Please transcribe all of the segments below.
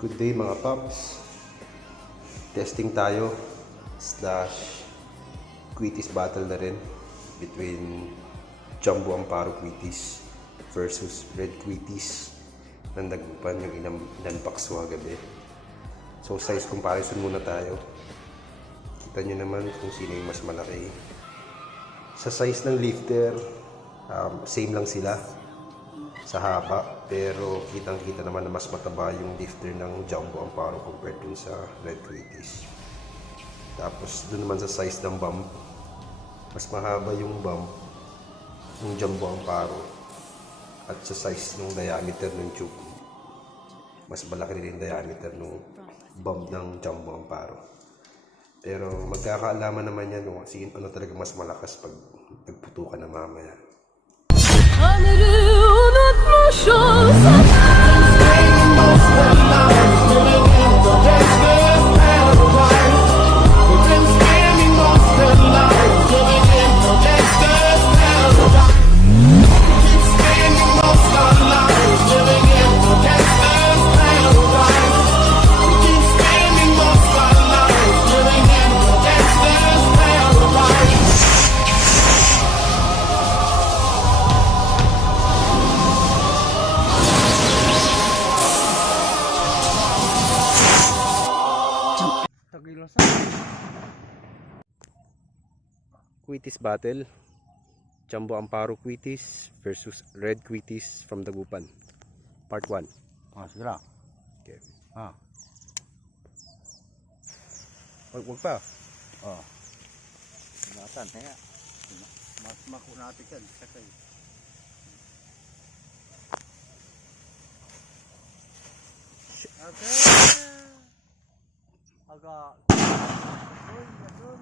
Good day mga paps. Testing tayo slash Quitis battle na rin between Jumbo Amparo Quitis versus Red Quitis na Dagupan, yung inunbox ko kagabi. So size comparison muna tayo. Kita nyo naman kung sino yung mas malaki. Sa size ng lifter, same lang sila sa haba, pero kitang-kita naman na mas mataba yung lifter ng Jumbo Amparo compared dun sa Red Quitis. Tapos dun naman sa size ng bump, mas mahaba yung bump ng Jumbo Amparo, at sa size ng diameter ng tube, mas malaki rin yung diameter ng bump ng Jumbo Amparo. Pero magkakaalaman naman yan kung ano talaga mas malakas pag nagputukan na mamaya. Quitis battle, Jumbo Amparo Quitis versus Red Quitis from Dagupan, part 1. Sige lang. Okay. Wag pa. Ingatan, kaya. Mas makunati kan. Sakay. Okay. Agak. Uy, yun.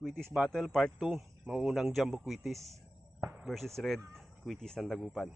Quitis battle part 2, mauunang Jumbo Quitis versus Red Quitis ng Dagupan.